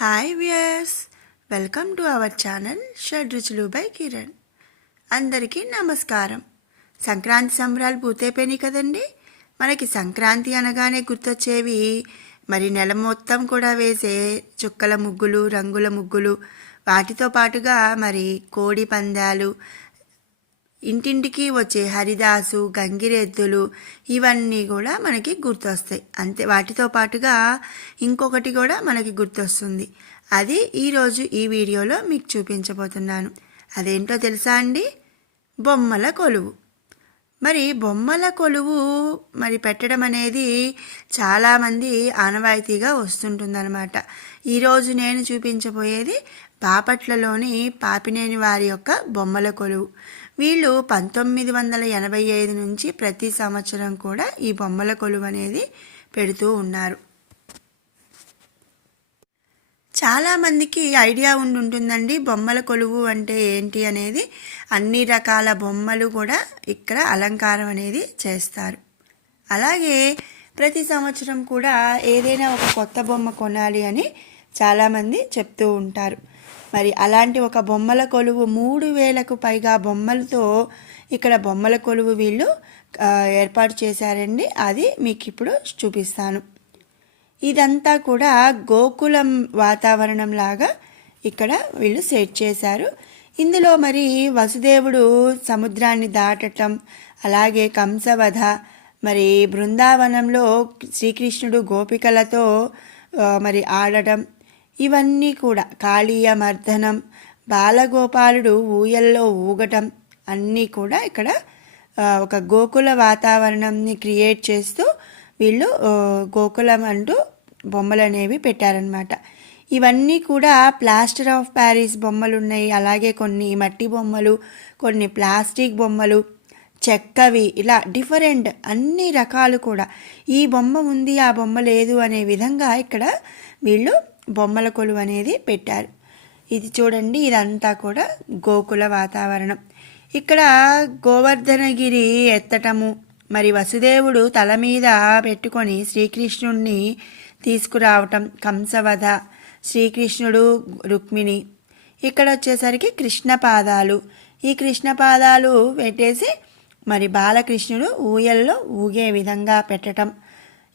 Hi viewers, welcome to our channel Shadruchulu by Kiran. అందరికీ నమస్కారం. సంక్రాంతి సంబరాలు పూర్తయిపోయినాయి కదండి. మనకి సంక్రాంతి అనగానే గుర్తొచ్చేవి మరి నెల మొత్తం కూడా వేసే చుక్కల ముగ్గులు, రంగుల ముగ్గులు, వాటితో పాటుగా మరి కోడి పందాలు, ఇంటింటికి వచ్చే హరిదాసు, గంగిరెద్దులు, ఇవన్నీ కూడా మనకి గుర్తొస్తాయి. అంతే, వాటితో పాటుగా ఇంకొకటి కూడా మనకి గుర్తొస్తుంది. అది ఈరోజు ఈ వీడియోలో మీకు చూపించబోతున్నాను. అదేంటో తెలుసా అండి? బొమ్మల కొలువు. మరి బొమ్మల కొలువు మరి పెట్టడం అనేది చాలామంది ఆనవాయితీగా వస్తుంటుందన్నమాట. ఈరోజు నేను చూపించబోయేది బాపట్లలోని పాపినేని వారి యొక్క బొమ్మల కొలువు. వీళ్ళు 1985 నుంచి ప్రతి సంవత్సరం కూడా ఈ బొమ్మల కొలువు అనేది పెడుతూ ఉన్నారు. చాలామందికి ఐడియా ఉంటుందండి బొమ్మల కొలువు అంటే ఏంటి అనేది. అన్ని రకాల బొమ్మలు కూడా ఇక్కడ అలంకారం అనేది చేస్తారు. అలాగే ప్రతి సంవత్సరం కూడా ఏదైనా ఒక కొత్త బొమ్మ కొనాలి అని చాలామంది చెప్తూ ఉంటారు. మరి అలాంటి ఒక బొమ్మల కొలువు 3000కు పైగా బొమ్మలతో ఇక్కడ బొమ్మల కొలువు వీళ్ళు ఏర్పాటు చేశారండి. అది మీకు ఇప్పుడు చూపిస్తాను. ఇదంతా కూడా గోకులం వాతావరణం లాగా ఇక్కడ వీళ్ళు సెట్ చేశారు. ఇందులో మరి వసుదేవుడు సముద్రాన్ని దాటటం, అలాగే కంసవధ, మరి బృందావనంలో శ్రీకృష్ణుడు గోపికలతో మరి ఆడటం, ఇవన్నీ కూడా కాళీయ మర్దనం, బాలగోపాలుడు ఊయల్లో ఊగటం, అన్నీ కూడా ఇక్కడ ఒక గోకుల వాతావరణంని క్రియేట్ చేస్తూ వీళ్ళు గోకులం అంటూ బొమ్మలు అనేవి పెట్టారనమాట. ఇవన్నీ కూడా ప్లాస్టర్ ఆఫ్ ప్యారిస్ బొమ్మలు ఉన్నాయి. అలాగే కొన్ని మట్టి బొమ్మలు, కొన్ని ప్లాస్టిక్ బొమ్మలు, చెక్కవి, ఇలా డిఫరెంట్ అన్ని రకాలు కూడా. ఈ బొమ్మ ఉంది, ఆ బొమ్మ లేదు అనే విధంగా ఇక్కడ వీళ్ళు బొమ్మల కొలువు అనేది పెట్టారు. ఇది చూడండి, ఇదంతా కూడా గోకుల వాతావరణం. ఇక్కడ గోవర్ధనగిరి ఎత్తటము, మరి వసుదేవుడు తల మీద పెట్టుకొని శ్రీకృష్ణుణ్ణి తీసుకురావటం, కంసవధ, శ్రీకృష్ణుడు రుక్మిణి. ఇక్కడ వచ్చేసరికి కృష్ణ పాదాలు. ఈ కృష్ణ పాదాలు పెట్టేసి మరి బాలకృష్ణుడు ఊయల్లో ఊగే విధంగా పెట్టడం.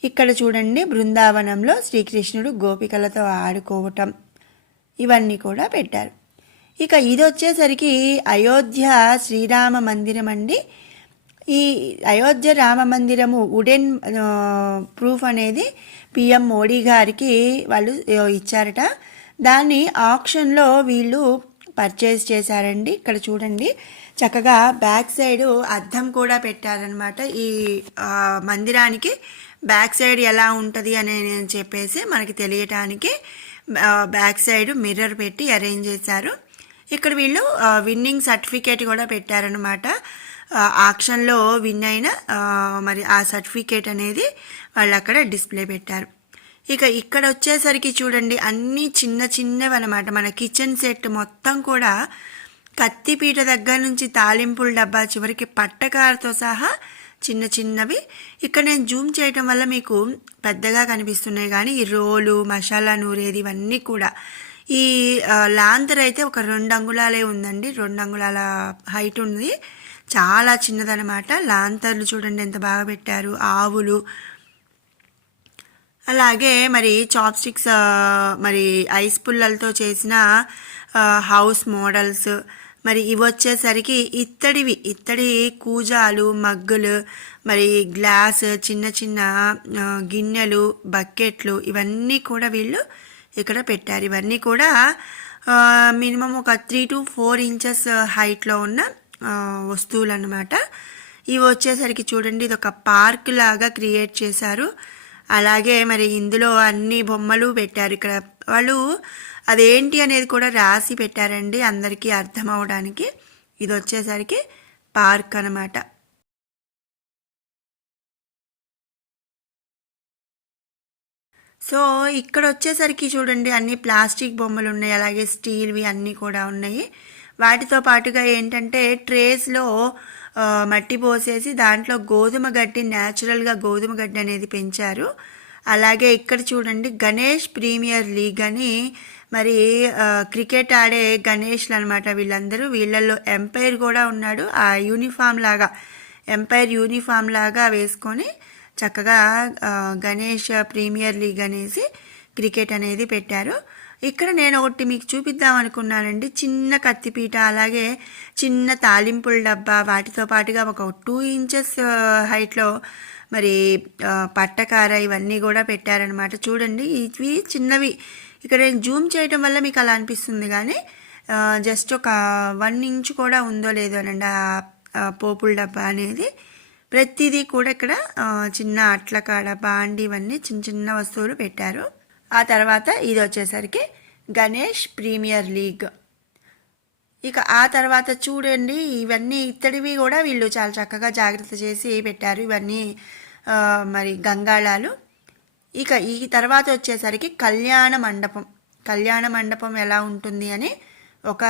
ఇక్కడ చూడండి, బృందావనంలో శ్రీకృష్ణుడు గోపికలతో ఆడుకోవటం, ఇవన్నీ కూడా పెట్టారు. ఇక ఇది వచ్చేసరికి అయోధ్య శ్రీరామ మందిరం అండి. ఈ అయోధ్య రామ మందిరము వుడెన్ ప్రూఫ్ అనేది పిఎం మోడీ గారికి వాళ్ళు ఇచ్చారట. దాన్ని ఆక్షన్లో వీళ్ళు పర్చేజ్ చేశారండి. ఇక్కడ చూడండి, చక్కగా బ్యాక్ సైడ్ అద్దం కూడా పెట్టారనమాట. ఈ మందిరానికి బ్యాక్ సైడ్ ఎలా ఉంటుంది అని చెప్పేసి మనకి తెలియటానికి బ్యాక్ సైడ్ మిర్రర్ పెట్టి అరేంజ్ చేశారు. ఇక్కడ వీళ్ళు విన్నింగ్ సర్టిఫికేట్ కూడా పెట్టారనమాట. ఆక్షన్లో విన్ అయిన మరి ఆ సర్టిఫికేట్ అనేది వాళ్ళు అక్కడ డిస్ప్లే పెట్టారు. ఇక ఇక్కడ వచ్చేసరికి చూడండి, అన్నీ చిన్న చిన్నవి అనమాట. మన కిచెన్ సెట్ మొత్తం కూడా కత్తిపీట దగ్గర నుంచి తాలింపుల డబ్బా చివరికి పట్టకారతో సహా చిన్న చిన్నవి. ఇక్కడ నేను జూమ్ చేయటం వల్ల మీకు పెద్దగా కనిపిస్తున్నాయి, కానీ ఈ రోలు, మసాలా నూరేది, ఇవన్నీ కూడా. ఈ లాంతర్ అయితే ఒక 2 అంగుళాలే ఉందండి, 2 అంగుళాల హైట్ ఉంది. చాలా చిన్నదనమాట. లాంతర్లు చూడండి ఎంత బాగా పెట్టారు. ఆవులు, అలాగే మరి చాప్ స్టిక్స్, మరి ఐస్ పుల్లలతో చేసిన హౌస్ మోడల్స్. మరి ఇవి వచ్చేసరికి ఇత్తడి కూజాలు, మగ్గులు, మరి గ్లాస్, చిన్న చిన్న గిన్నెలు, బకెట్లు, ఇవన్నీ కూడా వీళ్ళు ఇక్కడ పెట్టారు. ఇవన్నీ కూడా మినిమం ఒక 3 to 4 ఇంచెస్ హైట్లో ఉన్న వస్తువులు అన్నమాట. ఇవి వచ్చేసరికి చూడండి, ఇది ఒక పార్క్ లాగా క్రియేట్ చేశారు. అలాగే మరి ఇందులో అన్ని బొమ్మలు పెట్టారు. ఇక్కడ వాళ్ళు అదేంటి అనేది కూడా రాసి పెట్టారండి అందరికీ అర్థం అవడానికి. ఇది వచ్చేసరికి పార్క్ అన్నమాట. సో ఇక్కడ వచ్చేసరికి చూడండి, అన్ని ప్లాస్టిక్ బొమ్మలు ఉన్నాయి, అలాగే స్టీల్వి అన్నీ కూడా ఉన్నాయి. వాటితో పాటుగా ఏంటంటే ట్రేస్లో మట్టి పోసేసి దాంట్లో గోధుమ గడ్డి, న్యాచురల్గా గోధుమ గడ్డి అనేది పెంచారు. అలాగే ఇక్కడ చూడండి గణేష్ ప్రీమియర్ లీగ్ అని మరి క్రికెట్ ఆడే గణేష్లు అనమాట వీళ్ళందరూ. వీళ్ళల్లో ఎంపైర్ కూడా ఉన్నాడు. ఆ యూనిఫామ్ లాగా ఎంపైర్ యూనిఫామ్ లాగా వేసుకొని చక్కగా గణేష్ ప్రీమియర్ లీగ్ అనేసి క్రికెట్ అనేది పెట్టారు. ఇక్కడ నేను ఒకటి మీకు చూపిద్దాం అనుకున్నానండి. చిన్న కత్తిపీట, అలాగే చిన్న తాలింపుల డబ్బా, వాటితో పాటుగా ఒక 2 ఇంచెస్ హైట్లో మరి పట్టకార ఇవన్నీ కూడా పెట్టారనమాట. చూడండి ఇవి చిన్నవి. ఇక్కడ నేను జూమ్ చేయటం వల్ల మీకు అలా అనిపిస్తుంది, కానీ జస్ట్ ఒక 1 ఇంచ్ కూడా ఉందో లేదో అనండి ఆ పోపుల డబ్బా అనేది. ప్రతిదీ కూడా ఇక్కడ చిన్న అట్లకాడ బాండి ఇవన్నీ చిన్న చిన్న వస్తువులు పెట్టారు. ఆ తర్వాత ఇది వచ్చేసరికి గణేష్ ప్రీమియర్ లీగ్. ఇక ఆ తర్వాత చూడండి ఇవన్నీ ఇత్తడివి కూడా వీళ్ళు చాలా చక్కగా జాగ్రత్త చేసి పెట్టారు. ఇవన్నీ మరి గంగాళాలు. ఇక ఈ తర్వాత వచ్చేసరికి కళ్యాణ మండపం ఎలా ఉంటుంది అని ఒక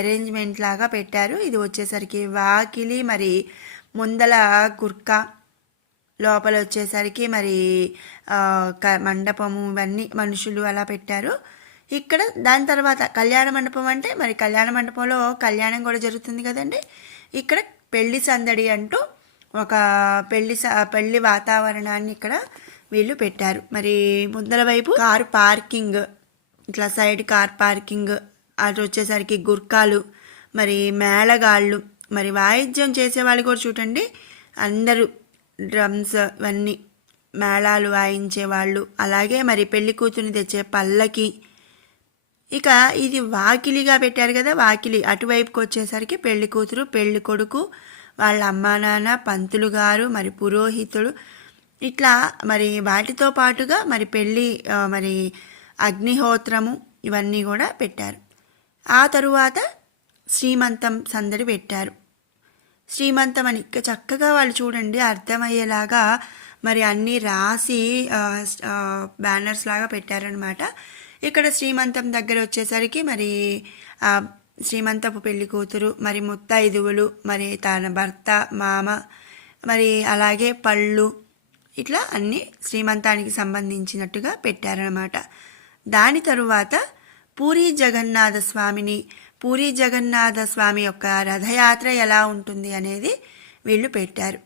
అరేంజ్మెంట్ లాగా పెట్టారు. ఇది వచ్చేసరికి వాకిలి, మరి ముందల గుర్క, లోపల వచ్చేసరికి మరి మండపము, ఇవన్నీ మనుషులు అలా పెట్టారు. ఇక్కడ దాని తర్వాత కళ్యాణ మండపం అంటే మరి కళ్యాణ మండపంలో కళ్యాణం కూడా జరుగుతుంది కదండి. ఇక్కడ పెళ్లి సందడి అంటూ ఒక పెళ్లి వాతావరణాన్ని ఇక్కడ వీళ్ళు పెట్టారు. మరి ముందల వైపు కారు పార్కింగ్, ఇట్లా సైడ్ కార్ పార్కింగ్, అటు వచ్చేసరికి గుర్కాలు, మరి మేళగాళ్ళు, మరి వాయిద్యం చేసేవాళ్ళు కూడా చూడండి అందరూ డ్రమ్స్ ఇవన్నీ మేళాలు వాయించేవాళ్ళు. అలాగే మరి పెళ్లి కూతుర్ని తెచ్చే పల్లకి. ఇక ఇది వాకిలిగా పెట్టారు కదా, వాకిలి అటువైపుకి వచ్చేసరికి పెళ్లి కూతురు, పెళ్లి కొడుకు, వాళ్ళ అమ్మా నాన్న, పంతులు గారు, మరి పురోహితుడు, ఇట్లా మరి వాటితో పాటుగా మరి పెళ్ళి మరి అగ్నిహోత్రము ఇవన్నీ కూడా పెట్టారు. ఆ తరువాత శ్రీమంతం సందడి పెట్టారు. శ్రీమంతం అని చక్కగా వాళ్ళు చూడండి అర్థమయ్యేలాగా మరి అన్నీ రాసి బ్యానర్స్ లాగా పెట్టారనమాట. ఇక్కడ శ్రీమంతం దగ్గర వచ్చేసరికి మరి శ్రీమంతపు పెళ్లి కూతురు, మరి ముత్తైదువులు, మరి తన భర్త, మామ, మరి అలాగే పళ్ళు, ఇట్లా అన్నీ శ్రీమంతానికి సంబంధించినట్టుగా పెట్టారనమాట. దాని తరువాత పూరీ జగన్నాథ స్వామి యొక్క రథయాత్ర ఎలా ఉంటుంది అనేది వీళ్ళు పెట్టారు.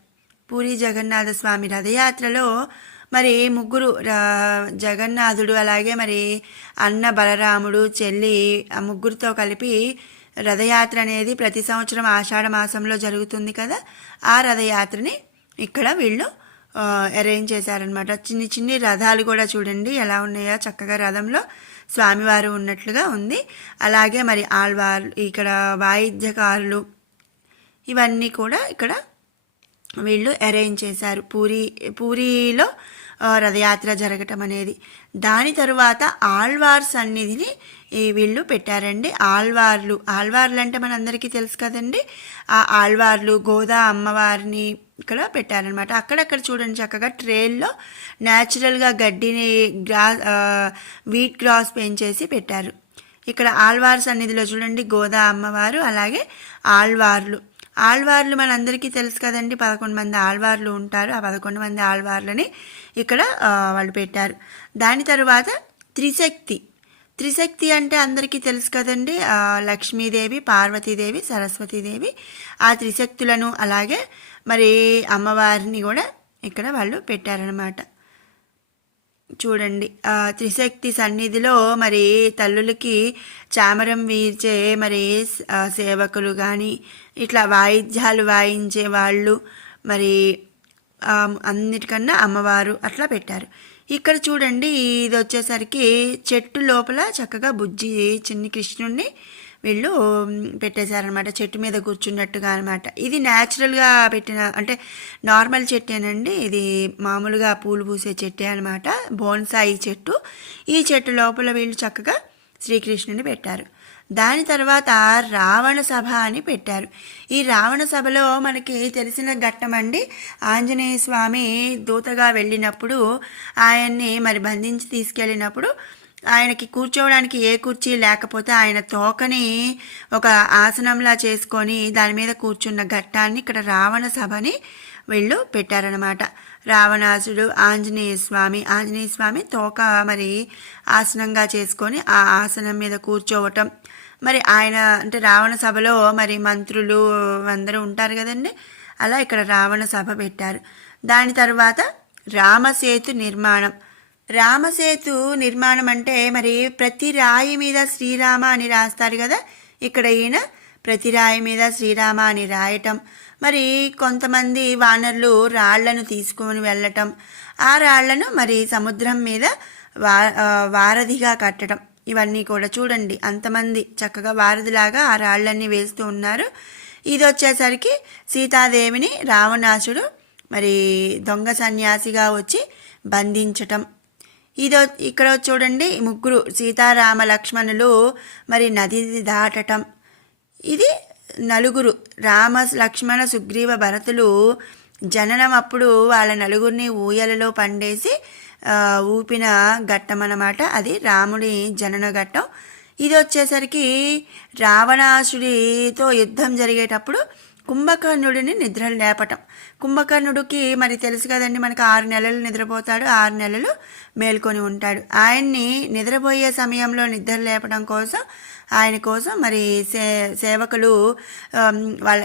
పూరీ జగన్నాథ స్వామి రథయాత్రలో మరి ముగ్గురు జగన్నాథుడు, అలాగే మరి అన్న బలరాముడు, చెల్లి, ఆ ముగ్గురితో కలిపి రథయాత్ర అనేది ప్రతి సంవత్సరం ఆషాఢ మాసంలో జరుగుతుంది కదా. ఆ రథయాత్రని ఇక్కడ వీళ్ళు అరేంజ్ చేశారనమాట. చిన్ని రథాలు కూడా చూడండి ఎలా ఉన్నాయో, చక్కగా రథంలో స్వామివారు ఉన్నట్లుగా ఉంది. అలాగే మరి ఆళ్వార్లు, ఇక్కడ వాయిద్యకారులు, ఇవన్నీ కూడా ఇక్కడ వీళ్ళు అరేంజ్ చేశారు. పూరీలో రథయాత్ర జరగటం అనేది. దాని తరువాత ఆళ్వార్ సన్నిధిని వీళ్ళు పెట్టారండి. ఆళ్వార్లు అంటే మనందరికీ తెలుసు కదండి. ఆ ఆళ్వార్లు గోదా అమ్మవారిని ఇక్కడ పెట్టారనమాట. అక్కడక్కడ చూడండి చక్కగా ట్రేల్లో న్యాచురల్గా గడ్డిని వీట్ గ్రాస్ పెంచేసి పెట్టారు. ఇక్కడ ఆళ్వార్ సన్నిధిలో చూడండి గోదా అమ్మవారు, అలాగే ఆళ్వార్లు మనందరికీ తెలుసు కదండి. 11 మంది ఆళ్వార్లు ఉంటారు. ఆ 11 మంది ఆళ్వార్లని ఇక్కడ వాళ్ళు పెట్టారు. దాని తరువాత త్రిశక్తి అంటే అందరికీ తెలుసు కదండి. లక్ష్మీదేవి, పార్వతీదేవి, సరస్వతీదేవి, ఆ త్రిశక్తులను అలాగే మరి అమ్మవారిని కూడా ఇక్కడ వాళ్ళు పెట్టారనమాట. చూడండి త్రిశక్తి సన్నిధిలో మరి తల్లులకి చామరం వీర్చే మరి సేవకులు కానీ, ఇట్లా వాయిద్యాలు వాయించే వాళ్ళు, మరి అన్నిటికన్నా అమ్మవారు అట్లా పెట్టారు. ఇక్కడ చూడండి ఇది వచ్చేసరికి చెట్టు లోపల చక్కగా బుజ్జి చిన్ని కృష్ణుడిని వీళ్ళు పెట్టేశారనమాట. చెట్టు మీద కూర్చున్నట్టుగా అనమాట. ఇది న్యాచురల్గా పెట్టిన అంటే నార్మల్ చెట్టేనండి. ఇది మామూలుగా పూలు పూసే చెట్టే అనమాట, బోన్సాయి చెట్టు. ఈ చెట్టు లోపల వీళ్ళు చక్కగా శ్రీకృష్ణుని పెట్టారు. దాని తర్వాత రావణ సభ అని పెట్టారు. ఈ రావణ సభలో మనకి తెలిసిన ఘట్టమండి. ఆంజనేయ స్వామి దూతగా వెళ్ళినప్పుడు ఆయన్ని మరి బంధించి తీసుకెళ్ళినప్పుడు ఆయనకి కూర్చోవడానికి ఏ కుర్చీ లేకపోతే ఆయన తోకని ఒక ఆసనంలా చేసుకొని దాని మీద కూర్చున్న ఘట్టాన్ని ఇక్కడ రావణ సభని వీళ్ళు పెట్టారనమాట. రావణాసుడు ఆంజనేయ స్వామి తోక మరి ఆసనంగా చేసుకొని ఆ ఆసనం మీద కూర్చోవటం. మరి ఆయన అంటే రావణ సభలో మరి మంత్రులు అందరూ ఉంటారు కదండి, అలా ఇక్కడ రావణ సభ పెట్టారు. దాని తర్వాత రామసేతు నిర్మాణం అంటే మరి ప్రతి రాయి మీద శ్రీరామ అని రాస్తారు కదా, ఇక్కడ ఈయన ప్రతి రాయి మీద శ్రీరామ అని రాయటం. మరి కొంతమంది వానరులు రాళ్లను తీసుకొని వెళ్ళటం, ఆ రాళ్లను మరి సముద్రం మీద వారధిగా కట్టడం. ఇవన్నీ కూడా చూడండి, అంతమంది చక్కగా వారధిలాగా ఆ రాళ్ళన్నీ వేస్తూ ఉన్నారు. ఇది వచ్చేసరికి సీతాదేవిని రావణాసుడు మరి దొంగ సన్యాసిగా వచ్చి బంధించటం. ఇక్కడ చూడండి, ముగ్గురు సీతారామ లక్ష్మణులు మరి నది దాటటం. ఇది నలుగురు రామ లక్ష్మణ సుగ్రీవ భరతులు జననం అప్పుడు వాళ్ళ నలుగురిని ఊయలలో పండేసి ఊపిన ఘట్టం అన్నమాట. అది రాముడి జనన ఘట్టం. ఇది వచ్చేసరికి రావణాసుడితో యుద్ధం జరిగేటప్పుడు కుంభకర్ణుడిని నిద్ర లేపటం. కుంభకర్ణుడికి మరి తెలుసు కదండి, మనకు 6 నెలలు నిద్రపోతాడు, 6 నెలలు మేల్కొని ఉంటాడు. ఆయన్ని నిద్రపోయే సమయంలో నిద్ర లేపడం కోసం ఆయన కోసం మరి సేవకులు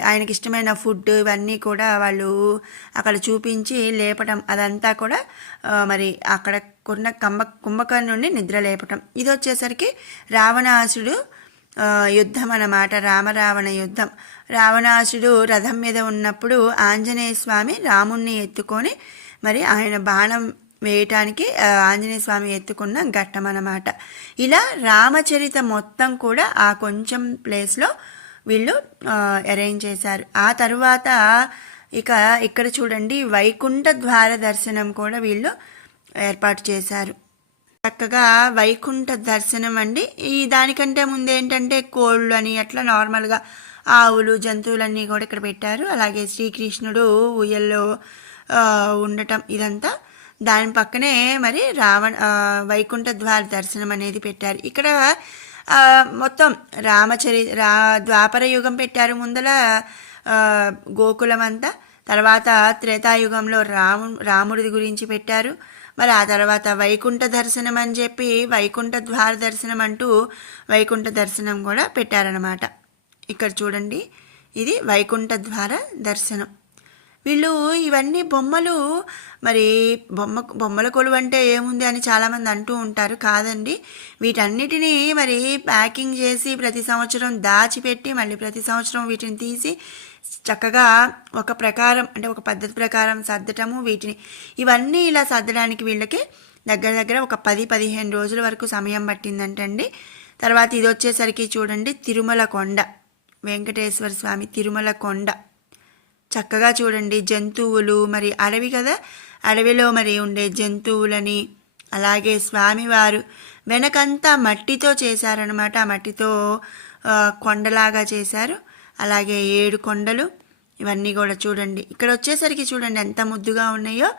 ఆయనకి ఇష్టమైన ఫుడ్ ఇవన్నీ కూడా వాళ్ళు అక్కడ చూపించి లేపటం, అదంతా కూడా మరి అక్కడ కొన్న కుంభకర్ణుడిని నిద్ర లేపటం. ఇది వచ్చేసరికి రావణాసుడు యుద్ధం అన్నమాట, రామరావణ యుద్ధం. రావణాసుడు రథం మీద ఉన్నప్పుడు ఆంజనేయ స్వామి రాముణ్ణి ఎత్తుకొని మరి ఆయన బాణం వేయటానికి ఆంజనేయ స్వామి ఎత్తుకున్న ఘట్టం అన్నమాట. ఇలా రామచరిత మొత్తం కూడా ఆ కొంచెం ప్లేస్లో వీళ్ళు అరేంజ్ చేశారు. ఆ తరువాత ఇక్కడ చూడండి, వైకుంఠ ద్వార దర్శనం కూడా వీళ్ళు ఏర్పాటు చేశారు. చక్కగా వైకుంఠ దర్శనం అండి. దానికంటే ముందు ఏంటంటే కోళ్ళు అని అట్లా నార్మల్గా ఆవులు జంతువులన్నీ కూడా ఇక్కడ పెట్టారు. అలాగే శ్రీకృష్ణుడు ఉయ్యల్లో ఉండటం ఇదంతా. దాని పక్కనే మరి వైకుంఠ ద్వార దర్శనం అనేది పెట్టారు. ఇక్కడ మొత్తం ద్వాపర యుగం పెట్టారు ముందల గోకులం అంతా. తర్వాత త్రేతాయుగంలో రాముడి గురించి పెట్టారు. మరి ఆ తర్వాత వైకుంఠ దర్శనం అని చెప్పి వైకుంఠ ద్వార దర్శనం అంటూ వైకుంఠ దర్శనం కూడా పెట్టారనమాట. ఇక్కడ చూడండి, ఇది వైకుంఠ ద్వార దర్శనం. వీళ్ళు ఇవన్నీ బొమ్మలు మరి బొమ్మల కొలువు అంటే ఏముంది అని చాలామంది అంటూ ఉంటారు. కాదండి, వీటన్నిటినీ మరి ప్యాకింగ్ చేసి ప్రతి సంవత్సరం దాచిపెట్టి మళ్ళీ ప్రతి సంవత్సరం వీటిని తీసి చక్కగా ఒక ప్రకారం అంటే ఒక పద్ధతి ప్రకారం సర్దటము. ఇవన్నీ ఇలా సర్దడానికి వీళ్ళకి దగ్గర ఒక 10-15 రోజుల వరకు సమయం పట్టిందంటండి. తర్వాత ఇది వచ్చేసరికి చూడండి, తిరుమల కొండ, వెంకటేశ్వర స్వామి తిరుమల కొండ. చక్కగా చూడండి, జంతువులు మరి అడవి కదా, అడవిలో మరి ఉండే జంతువులని, అలాగే స్వామివారు వెనకంతా మట్టితో చేశారనమాట. ఆ మట్టితో కొండలాగా చేశారు. అలాగే 7 కొండలు ఇవన్నీ కూడా చూడండి. ఇక్కడ వచ్చేసరికి చూడండి ఎంత ముద్దుగా ఉన్నాయో.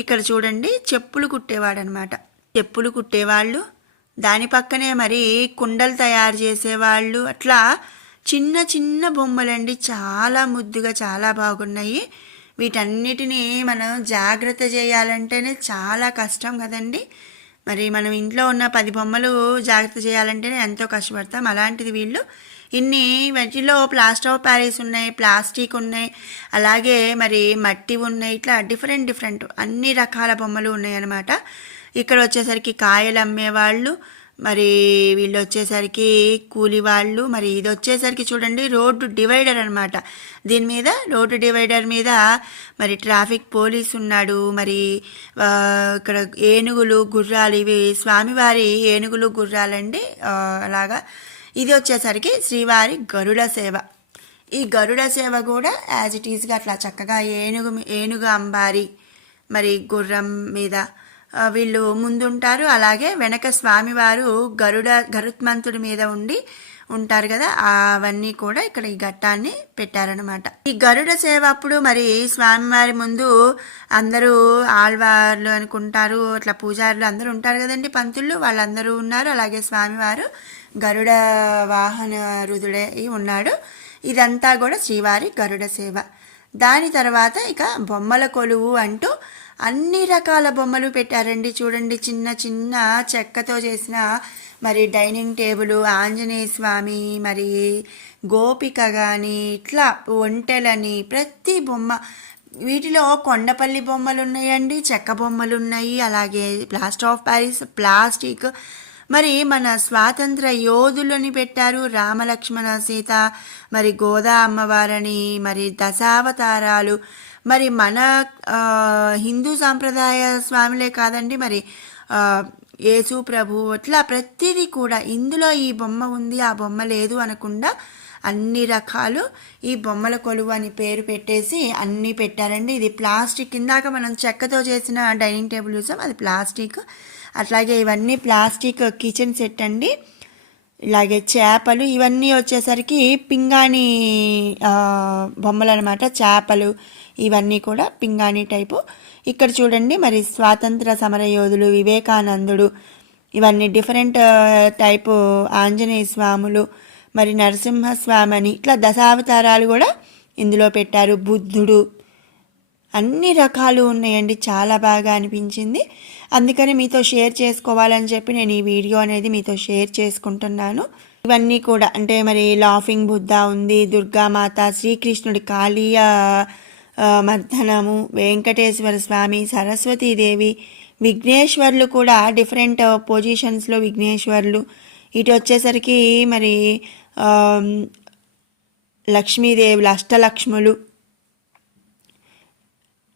ఇక్కడ చూడండి, చెప్పులు కుట్టేవాడనమాట, చెప్పులు కుట్టేవాళ్ళు. దాని పక్కనే మరి కుండలు తయారు చేసేవాళ్ళు. అట్లా చిన్న చిన్న బొమ్మలండి, చాలా ముద్దుగా చాలా బాగున్నాయి. వీటన్నిటినీ మనం జాగ్రత్త చేయాలంటేనే చాలా కష్టం కదండి. మరి మనం ఇంట్లో ఉన్న 10 బొమ్మలు జాగ్రత్త చేయాలంటేనే ఎంతో కష్టపడతాం. అలాంటిది వీళ్ళు వాటిలో ప్లాస్టర్ ఆఫ్ ప్యారిస్ ఉన్నాయి, ప్లాస్టిక్ ఉన్నాయి, అలాగే మరి మట్టి ఉన్నాయి. ఇట్లా డిఫరెంట్ అన్ని రకాల బొమ్మలు ఉన్నాయి అన్నమాట. ఇక్కడ వచ్చేసరికి కాయలు అమ్మేవాళ్ళు, మరి వీళ్ళు వచ్చేసరికి కూలి వాళ్ళు. మరి ఇది వచ్చేసరికి చూడండి, రోడ్డు డివైడర్ అనమాట. దీని మీద రోడ్డు డివైడర్ మీద మరి ట్రాఫిక్ పోలీస్ ఉన్నాడు. మరి ఇక్కడ ఏనుగులు గుర్రాలు, ఇవి స్వామివారి ఏనుగులు గుర్రాలండి. అలాగా ఇది వచ్చేసరికి శ్రీవారి గరుడ సేవ. ఈ గరుడ సేవ కూడా యాజ్ ఇట్ ఈస్గా అట్లా చక్కగా ఏనుగు అంబారి మరి గుర్రం మీద వీళ్ళు ముందుంటారు. అలాగే వెనక స్వామివారు గరుత్మంతుడి మీద ఉంటారు కదా, అవన్నీ కూడా ఇక్కడ ఈ ఘట్టాన్ని పెట్టారనమాట. ఈ గరుడ సేవ అప్పుడు మరి స్వామివారి ముందు అందరూ ఆళ్వార్లు అనుకుంటారు, అట్లా పూజారులు అందరూ ఉంటారు కదండి, పంతుళ్ళు వాళ్ళందరూ ఉన్నారు. అలాగే స్వామివారు గరుడ వాహన రుదుడై ఉన్నాడు. ఇదంతా కూడా శ్రీవారి గరుడ సేవ. దాని తర్వాత ఇక బొమ్మల కొలువు అంటూ అన్ని రకాల బొమ్మలు పెట్టారండి. చూడండి, చిన్న చిన్న చెక్కతో చేసిన మరి డైనింగ్ టేబుల్, ఆంజనేయ స్వామి, మరి గోపిక కానీ ఇట్లా ఒంటెలని ప్రతి బొమ్మ. వీటిలో కొండపల్లి బొమ్మలు ఉన్నాయండి, చెక్క బొమ్మలు ఉన్నాయి, అలాగే ప్లాస్టర్ ఆఫ్ ప్యారిస్, ప్లాస్టిక్, మరి మన స్వాతంత్ర యోధులని పెట్టారు, రామలక్ష్మణ సీత, మరి గోదా అమ్మవారని, మరి దశావతారాలు, మరి మన హిందూ సాంప్రదాయ స్వాములే కాదండి, మరి యేసు ప్రభు, అట్లా ప్రతిదీ కూడా ఇందులో ఈ బొమ్మ ఉంది ఆ బొమ్మ లేదు అనకుండా అన్ని రకాలు ఈ బొమ్మల కొలువు అని పేరు పెట్టేసి అన్నీ పెట్టారండి. ఇది ప్లాస్టిక్, ఇందాక మనం చెక్కతో చేసిన డైనింగ్ టేబుల్ చూసాం, అది ప్లాస్టిక్. అట్లాగే ఇవన్నీ ప్లాస్టిక్ కిచెన్ సెట్ అండి. ఇలాగే చేపలు, ఇవన్నీ వచ్చేసరికి పింగాణి బొమ్మలు అనమాట. చేపలు ఇవన్నీ కూడా పింగాణి టైపు. ఇక్కడ చూడండి, మరి స్వాతంత్ర సమర యోధులు, వివేకానందుడు, ఇవన్నీ డిఫరెంట్ టైపు ఆంజనేయ స్వాములు, మరి నరసింహస్వామి అని ఇట్లా దశావతారాలు కూడా ఇందులో పెట్టారు. బుద్ధుడు, అన్ని రకాలు ఉన్నాయండి. చాలా బాగా అనిపించింది, అందుకని మీతో షేర్ చేసుకోవాలని చెప్పి నేను ఈ వీడియో అనేది మీతో షేర్ చేసుకుంటున్నాను. ఇవన్నీ కూడా అంటే మరి లాఫింగ్ బుద్ధ ఉంది, దుర్గామాత, శ్రీకృష్ణుడి కాళీయ మర్దనము, వెంకటేశ్వర స్వామి, సరస్వతీదేవి, విఘ్నేశ్వర్లు కూడా డిఫరెంట్ పొజిషన్స్లో విఘ్నేశ్వర్లు. ఇటు వచ్చేసరికి మరి లక్ష్మీదేవులు, అష్టలక్ష్ములు,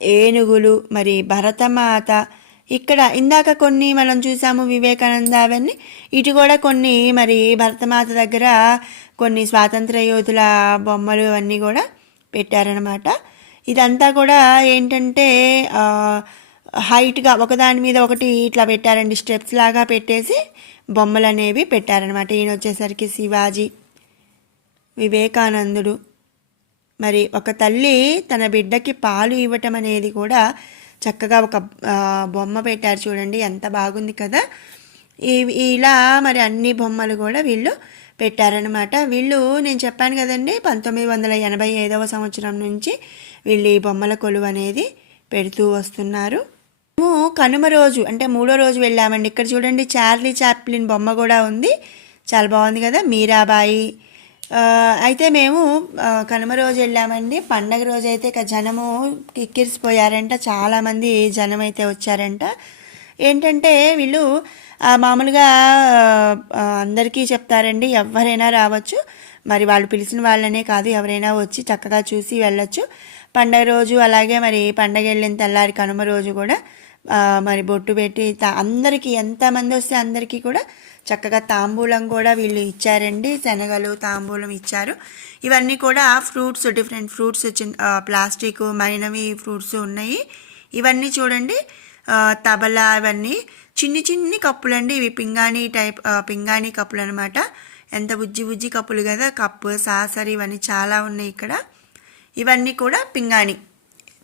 ఏనుగులు, మరి భరతమాత. ఇక్కడ ఇందాక కొన్ని మనం చూసాము వివేకానంద అవన్నీ, ఇటు కూడా కొన్ని మరి భరతమాత దగ్గర కొన్ని స్వాతంత్ర యోధుల బొమ్మలు అవన్నీ కూడా పెట్టారనమాట. ఇదంతా కూడా ఏంటంటే హైట్గా ఒకదాని మీద ఒకటి ఇట్లా పెట్టారండి, స్టెప్స్ లాగా పెట్టేసి బొమ్మలు అనేవి పెట్టారనమాట. ఈయన వచ్చేసరికి శివాజీ, వివేకానందుడు, మరి ఒక తల్లి తన బిడ్డకి పాలు ఇవ్వటం అనేది కూడా చక్కగా ఒక బొమ్మ పెట్టారు. చూడండి ఎంత బాగుంది కదా. ఇలా మరి అన్ని బొమ్మలు కూడా వీళ్ళు పెట్టారనమాట. వీళ్ళు నేను చెప్పాను కదండి, 1985వ సంవత్సరం నుంచి వీళ్ళు ఈ బొమ్మల కొలువు అనేది పెడుతూ వస్తున్నారు. మేము కనుమ రోజు అంటే 3వ రోజు వెళ్ళామండి. ఇక్కడ చూడండి, చార్లీ చాప్లిన్ బొమ్మ కూడా ఉంది, చాలా బాగుంది కదా, మీరాబాయి. అయితే మేము కనుమ రోజు వెళ్ళామండి. పండగ రోజు అయితే ఇక జనము కిక్కిరిసిపోయారంట, చాలామంది జనం అయితే వచ్చారంట. ఏంటంటే వీళ్ళు మామూలుగా అందరికీ చెప్తారండి, ఎవరైనా రావచ్చు, మరి వాళ్ళు పిలిచిన వాళ్ళనే కాదు, ఎవరైనా వచ్చి చక్కగా చూసి వెళ్ళొచ్చు. పండగ రోజు అలాగే మరి పండగ వెళ్ళిన తెల్లారి కనుమ రోజు కూడా మరి బొట్టు పెట్టి అందరికీ ఎంతమంది వస్తే అందరికీ కూడా చక్కగా తాంబూలం కూడా వీళ్ళు ఇచ్చారండి. శనగలు తాంబూలం ఇచ్చారు. ఇవన్నీ కూడా ఫ్రూట్స్, డిఫరెంట్ ఫ్రూట్స్, ప్లాస్టిక్ మైనవి ఫ్రూట్స్ ఉన్నాయి. ఇవన్నీ చూడండి, తబలా, ఇవన్నీ చిన్ని చిన్ని కప్పులండి. ఇవి పింగాణి టైప్ పింగాణి కప్పులు అనమాట. ఎంత బుజ్జి బుజ్జి కప్పులు కదా, కప్పు, సాసరి, ఇవన్నీ చాలా ఉన్నాయి ఇక్కడ. ఇవన్నీ కూడా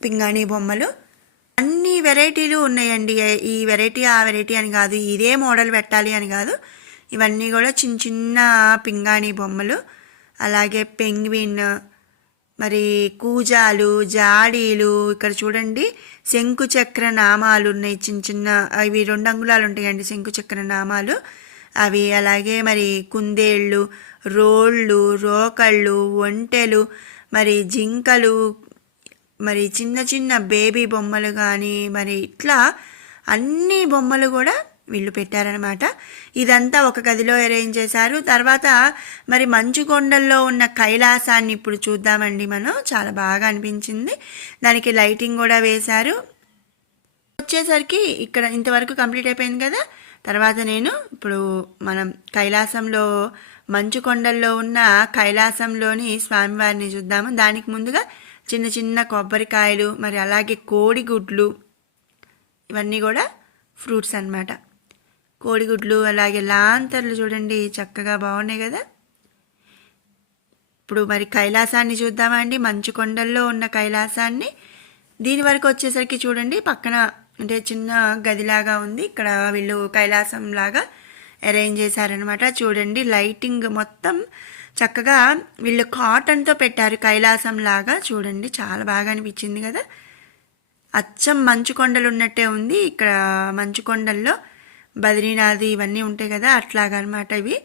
పింగాణి బొమ్మలు. అన్ని వెరైటీలు ఉన్నాయండి. ఈ వెరైటీ ఆ వెరైటీ అని కాదు, ఇదే మోడల్ పెట్టాలి అని కాదు. ఇవన్నీ కూడా చిన్న చిన్న పింగాణి బొమ్మలు. అలాగే పెంగ్విన్, మరి కూజాలు, జాడీలు. ఇక్కడ చూడండి, శంకుచక్ర నామాలు ఉన్నాయి, చిన్న చిన్న, ఇవి 2 అంగుళాలు ఉంటాయండి శంకుచక్ర నామాలు అవి. అలాగే మరి కుందేళ్ళు, రోళ్ళు, రోకళ్ళు, ఒంటెలు, మరి జింకలు, మరి చిన్న చిన్న బేబీ బొమ్మలు కానీ, మరి ఇట్లా అన్ని బొమ్మలు కూడా వీళ్ళు పెట్టారనమాట. ఇదంతా ఒక గదిలో అరేంజ్ చేశారు. తర్వాత మరి మంచు కొండల్లో ఉన్న కైలాసాన్ని ఇప్పుడు చూద్దామండి మనం. చాలా బాగా అనిపించింది, దానికి లైటింగ్ కూడా వేశారు. వచ్చేసరికి ఇక్కడ ఇంతవరకు కంప్లీట్ అయిపోయింది కదా. తర్వాత నేను ఇప్పుడు మనం కైలాసంలో, మంచు కొండల్లో ఉన్న కైలాసంలోని స్వామివారిని చూద్దాము. దానికి ముందుగా చిన్న చిన్న కొబ్బరికాయలు, మరి అలాగే కోడిగుడ్లు, ఇవన్నీ కూడా ఫ్రూట్స్ అన్నమాట. కోడిగుడ్లు, అలాగే లాంతర్లు చూడండి, చక్కగా బాగున్నాయి కదా. ఇప్పుడు మరి కైలాసాన్ని చూద్దామా అండి, మంచు కొండల్లో ఉన్న కైలాసాన్ని. దీని వరకు వచ్చేసరికి చూడండి, పక్కన అంటే చిన్న గదిలాగా ఉంది. ఇక్కడ వీళ్ళు కైలాసం లాగా అరేంజ్ చేశారనమాట. చూడండి, లైటింగ్ మొత్తం చక్కగా వీళ్ళు కాటన్తో పెట్టారు కైలాసం లాగా. చూడండి చాలా బాగా అనిపించింది కదా. అచ్చం మంచు కొండలు ఉన్నట్టే ఉంది. ఇక్కడ మంచు కొండల్లో బద్రీనాథ్ ఇవన్నీ ఉంటాయి కదా, అట్లాగా అనమాట ఇవి.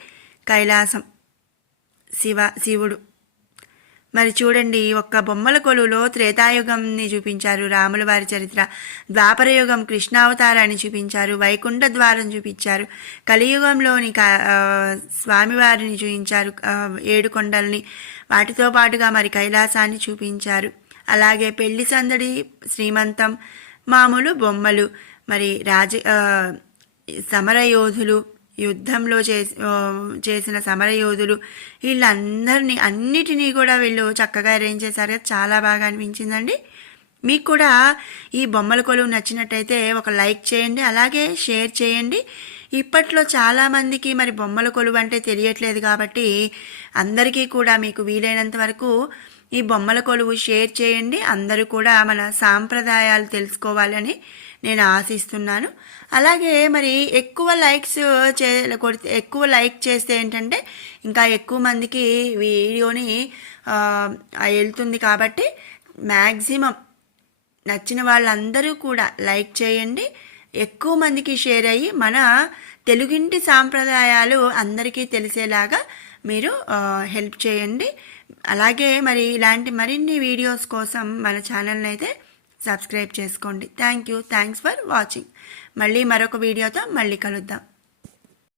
కైలాసం శివుడు. మరి చూడండి, ఒక్క బొమ్మల కొలువులో త్రేతాయుగంని చూపించారు, రాముల వారి చరిత్ర. ద్వాపరయుగం కృష్ణావతారాన్ని చూపించారు, వైకుంఠ ద్వారం చూపించారు. కలియుగంలోని స్వామివారిని చూపించారు, 7 కొండల్ని. వాటితో పాటుగా మరి కైలాసాన్ని చూపించారు. అలాగే పెళ్లి సందడి, శ్రీమంతం, మామూలు బొమ్మలు, మరి సమరయోధులు, యుద్ధంలో చేసిన సమరయోధులు, వీళ్ళందరినీ అన్నిటినీ కూడా వీళ్ళు చక్కగా అరేంజ్ చేశారు. చాలా బాగా అనిపించిందండి. మీకు కూడా ఈ బొమ్మల కొలువు నచ్చినట్టయితే ఒక లైక్ చేయండి, అలాగే షేర్ చేయండి. ఇప్పట్లో చాలామందికి మరి బొమ్మల కొలువు అంటే తెలియట్లేదు కాబట్టి అందరికీ కూడా మీకు వీలైనంత వరకు ఈ బొమ్మల కొలువు షేర్ చేయండి. అందరూ కూడా మన సాంప్రదాయాలు తెలుసుకోవాలని నేను ఆశిస్తున్నాను. అలాగే మరి ఎక్కువ లైక్ చేస్తే ఏంటంటే ఇంకా ఎక్కువ మందికి వీడియోని వెళ్తుంది కాబట్టి మ్యాక్సిమం నచ్చిన వాళ్ళందరూ కూడా లైక్ చేయండి. ఎక్కువ మందికి షేర్ అయ్యి మన తెలుగింటి సాంప్రదాయాలు అందరికీ తెలిసేలాగా మీరు హెల్ప్ చేయండి. అలాగే మరి ఇలాంటి మరిన్ని వీడియోస్ కోసం మన ఛానల్ని అయితే సబ్స్క్రైబ్ చేసుకోండి. Thanks for watching. మళ్ళీ మరొక వీడియోతో మళ్ళీ కలుద్దాం.